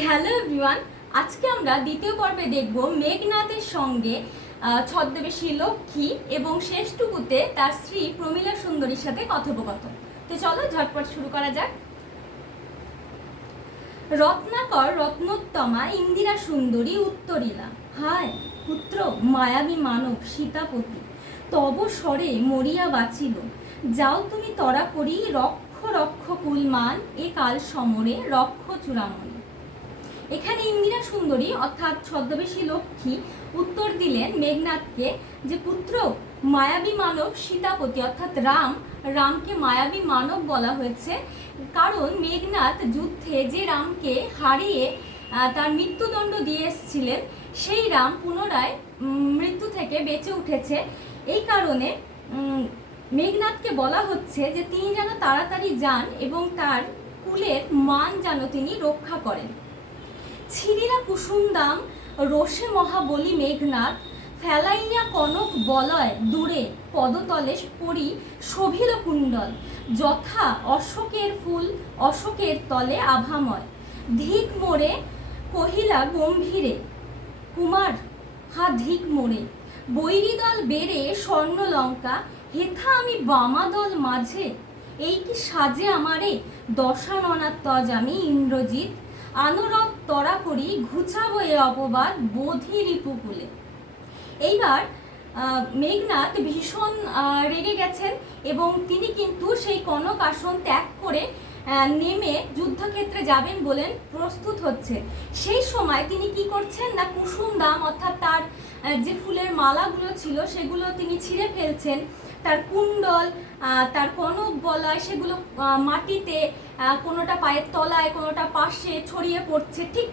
Hello everyone, আজকে আমরা দ্বিতীয় পর্বে দেখব মেঘনাদের সঙ্গে ছদ্মবেশী লক্ষ্মী এবং শেষটুকুতে তার স্ত্রী প্রমীলা সুন্দরীর সাথে কথোপকথন। তো চলো ঝটপট শুরু করা যাক। রত্নাকর রত্নোত্তমা ইন্দিরা সুন্দরী উত্তরিলা, হায় পুত্র মায়াবী মানব সীতাপতি, তব স্বরে মরিয়া বাঁচিল। যাও তুমি তরা করি রক্ষ রক্ষ কুলমান, এ কাল সমরে রক্ষ চূড়ামণি। এখানে ইন্দিরা সুন্দরী অর্থাৎ ছদ্মবেশী লক্ষ্মী উত্তর দিলেন মেঘনাদকে যে পুত্র মায়াবী মানব সীতাপতি অর্থাৎ রামকে মায়াবী মানব বলা হয়েছে, কারণ মেঘনাদ যুদ্ধে যে রামকে হারিয়ে তার মৃত্যুদণ্ড দিয়ে এসেছিলেন সেই রাম পুনরায় মৃত্যু থেকে বেঁচে উঠেছে। এই কারণে মেঘনাদকে বলা হচ্ছে যে তিনি যেন তাড়াতাড়ি যান এবং তার কুলের মান যেন তিনি রক্ষা করেন। ছিড়িলা কুসুমদাম রোষে মহাবলী মেঘনাদ, ফেলাইয়া কনক বলয় দূরে পদতলে পরি শোভিল কুণ্ডল, যথা অশোকের ফুল অশোকের তলে আভাময়। ধিক মোড়ে কহিলা গম্ভীরে, কুমার হা ধিক মোড়ে, বৈরিদল বেড়ে স্বর্ণলঙ্কা, হেথা আমি বামাদল মাঝে, এই কি সাজে আমারে দশাননার তজ আমি ইন্দ্রজিৎ, আনুরত তরা করি ঘুচাবো এ অপবাদ বোধি রিপুকুলে। এইবার মেঘনাদ ভীষণ রেগে গেছেন এবং তিনি কিন্তু সেই কনক আসন ত্যাগ করে নেমে যুদ্ধক্ষেত্রে যাবেন বলেন প্রস্তুত হচ্ছে। সেই সময় তিনি কি করছেন না কুসুমদাম অর্থাৎ তার যে ফুলের মালাগুলো ছিল সেগুলো তিনি ছিঁড়ে ফেলছেন, তার কুণ্ডল তার কনক বলয় সেগুলো মাটিতে কোনোটা পায়ের তলায় কোনোটা পাশে ছড়িয়ে পড়ছে, ঠিক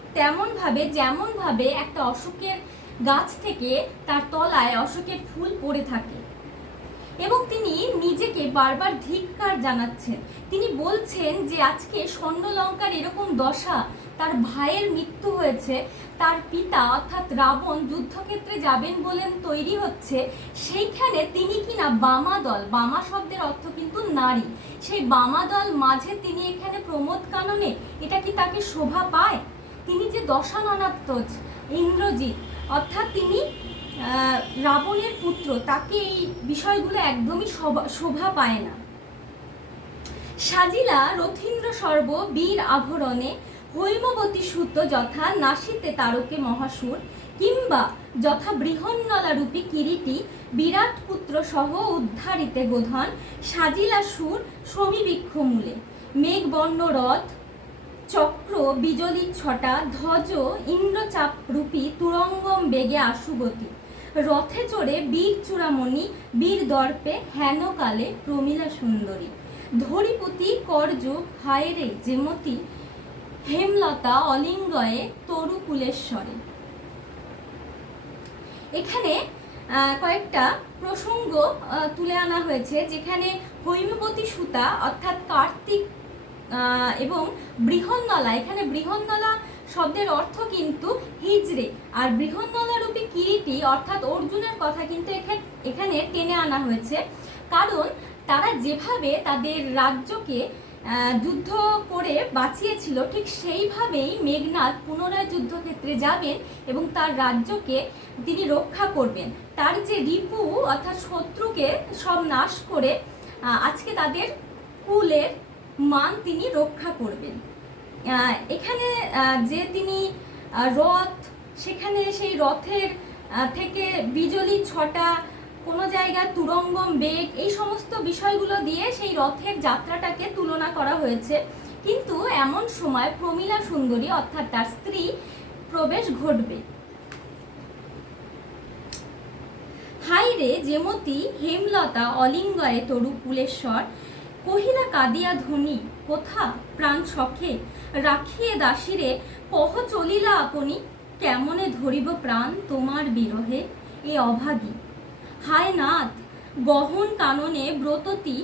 যেমনভাবে একটা অশোকের গাছ থেকে তার তলায় অশোকের ফুল পড়ে থাকে এবং তিনি নিজেকে বারবার ধিক্কার জানাচ্ছেন। তিনি বলছেন যে আজকে স্বর্ণলঙ্কার এরকম দশা, তার ভাইয়ের মৃত্যু হয়েছে, তার পিতা অর্থাৎ রাবণ যুদ্ধক্ষেত্রে যাবেন বলেন তৈরি হচ্ছে, সেইখানে তিনি কিনা বামাদল, বামা শব্দের অর্থ কিন্তু নারী, সেই বামাদল মাঝে তিনি এখানে প্রমোদ কাননে, এটা কি তাকে শোভা পায়? তিনি যে দশাননাত্মজ ইন্দ্রজিৎ অর্থাৎ তিনি রাবণের পুত্র, তাকে এই বিষয়গুলো একদমই শোভা পায় না। সাজিলা রথীন্দ্র সর্ব বীর আভরণে, হৈমবতী সুত যথা নাসিতে তারকে মহাসুর, কিংবা যথা বৃহন্নলা রূপী কিরীটি, বিরাট পুত্র সহ উদ্ধারিতে গোধন, সাজিলা সুর সমীবৃক্ষ মূলে। মেঘবর্ণ রথ চক্র বিজলি ছটা, ধ্বজ ইন্দ্রচাপ রূপী তুরঙ্গম বেগে আশুগতি, রথে চড়ে বীর চূড়ামণি বীর দর্পে হেনকালে প্রমীলা সুন্দরী, ধরিপতি করযুগ হায়রে যেমতি, হেমলতা অলিঙ্গয়ে তরুকুলেশ্বরে। এখানে কয়েকটা প্রসঙ্গ তুলে আনা হয়েছে, যেখানে হৈমবতী সুতা অর্থাৎ কার্তিক এবং বৃহন্নলা, এখানে বৃহন্নলা শব্দের অর্থ কিন্তু হিজড়ে, আর বৃহন্নলা রূপী কিরীটি অর্থাৎ অর্জুনের কথা কিন্তু এখানে টেনে আনা হয়েছে, কারণ তারা যেভাবে তাদের রাজ্যকে যুদ্ধ করে বাঁচিয়েছিল ঠিক সেইভাবেই মেঘনাদ পুনরায় যুদ্ধক্ষেত্রে যাবেন এবং তার রাজ্যকে তিনি রক্ষা করবেন। তার যে রিপু অর্থাৎ শত্রুকে সব নাশ করে আজকে তাদের কুলের মান তিনি রক্ষা করবেন। এখানে যে তিনি রথ, সেখানে সেই রথের থেকে বিজলি ছটা, কোনো জায়গায় তুরঙ্গম বেগ, এই সমস্ত বিষয়গুলো দিয়ে সেই রথের যাত্রাটাকে তুলনা করা হয়েছে। কিন্তু এমন সময় প্রমীলা সুন্দরী অর্থাৎ তার স্ত্রী প্রবেশ ঘটবে। হাইরে যেমতি হেমলতা অলিঙ্গয়ে তরু কুলেশ্বর, কহিলা কাঁদিয়া ধ্বনি কোথা প্রাণ সখে, রাখিয়ে দাসীরে কহ চলিলা আপনি, কেমনে ধরিব প্রাণ তোমার বিরহে এ অভাগী। হায় নাথ গহন কাননে ব্রততি,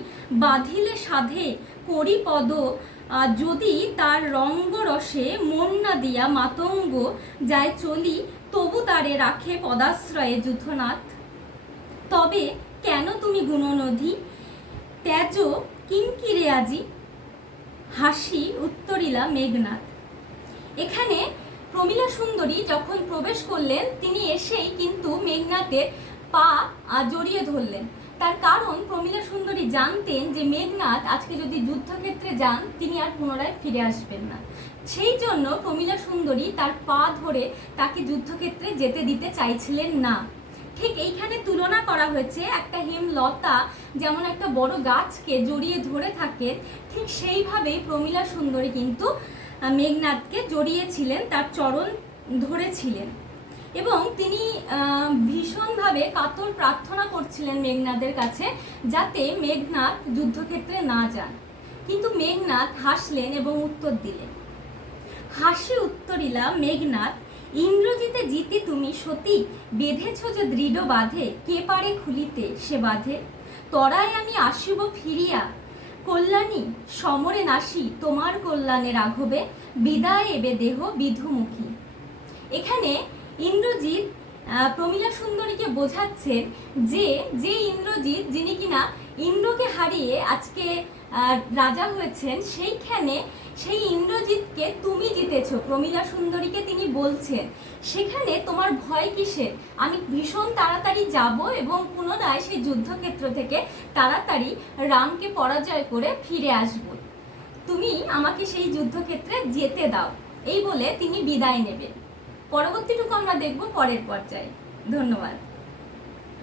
বাঁধিলে সাধে করি পদ, যদি তার রঙ্গরসে মন না দিয়া মাতঙ্গ যায় চলি, তবু তারে রাখে পদাশ্রয়ে যুদ্ধনাথ। তবে কেন তুমি গুণনধি, ত্যাজ কিঙ্কিরে আজি, হাসি উত্তরিলা মেঘনাদ। এখানে প্রমীলা সুন্দরী যখন প্রবেশ করলেন, তিনি এসেই কিন্তু মেঘনাথের পা জড়িয়ে ধরলেন। তার কারণ প্রমীলা সুন্দরী জানতেন যে মেঘনাথ আজকে যদি যুদ্ধক্ষেত্রে যান তিনি আর পুনরায় ফিরে আসবেন না। সেই জন্য প্রমীলা সুন্দরী তার পা ধরে তাকে যুদ্ধক্ষেত্রে যেতে দিতে চাইছিলেন না। ঠিক এইখানে তুলনা করা হয়েছে একটা হেমলতা যেমন একটা বড় গাছকে জড়িয়ে ধরে থাকে, ঠিক সেইভাবেই প্রমীলা সুন্দরী কিন্তু মেঘনাথকে জড়িয়েছিলেন, তার চরণ ধরেছিলেন এবং তিনি ভীষণভাবে কাতর প্রার্থনা করছিলেন মেঘনাথের কাছে যাতে মেঘনাথ যুদ্ধক্ষেত্রে না যান। কিন্তু মেঘনাথ হাসলেন এবং উত্তর দিলেন। হাসি উত্তরিলা মেঘনাথ, ইন্দ্রজিতে জিতে তুমি সতী, বেঁধেছ যে দৃঢ় বাঁধে, কে পারে খুলিতে সে বাঁধে। তরায় আমি আসিব ফিরিয়া, কল্যাণী সমরে নাসি, তোমার কল্যাণে রাঘবে, বিদায় এবে দেহ বিধুমুখী। এখানে ইন্দ্রজিৎ প্রমীলা সুন্দরীকে বোঝাচ্ছেন যে যে ইন্দ্রজিৎ যিনি কিনা ইন্দ্রকে হারিয়ে আজকে রাজা হয়েছেন, সেই ইন্দ্রজিৎকে তুমি জিতেছো। প্রমীলা সুন্দরীকে তিনি বলছেন সেখানে তোমার ভয় কিসের, আমি ভীষণ তাড়াতাড়ি যাব এবং পুনরায় সেই যুদ্ধক্ষেত্র থেকে তাড়াতাড়ি রামকে পরাজয় করে ফিরে আসব, তুমি আমাকে সেই যুদ্ধক্ষেত্রে যেতে দাও, এই বলে তিনি বিদায় নেবেন। পরবর্তীটুকু আমরা দেখব পরের পর্যায়ে। ধন্যবাদ।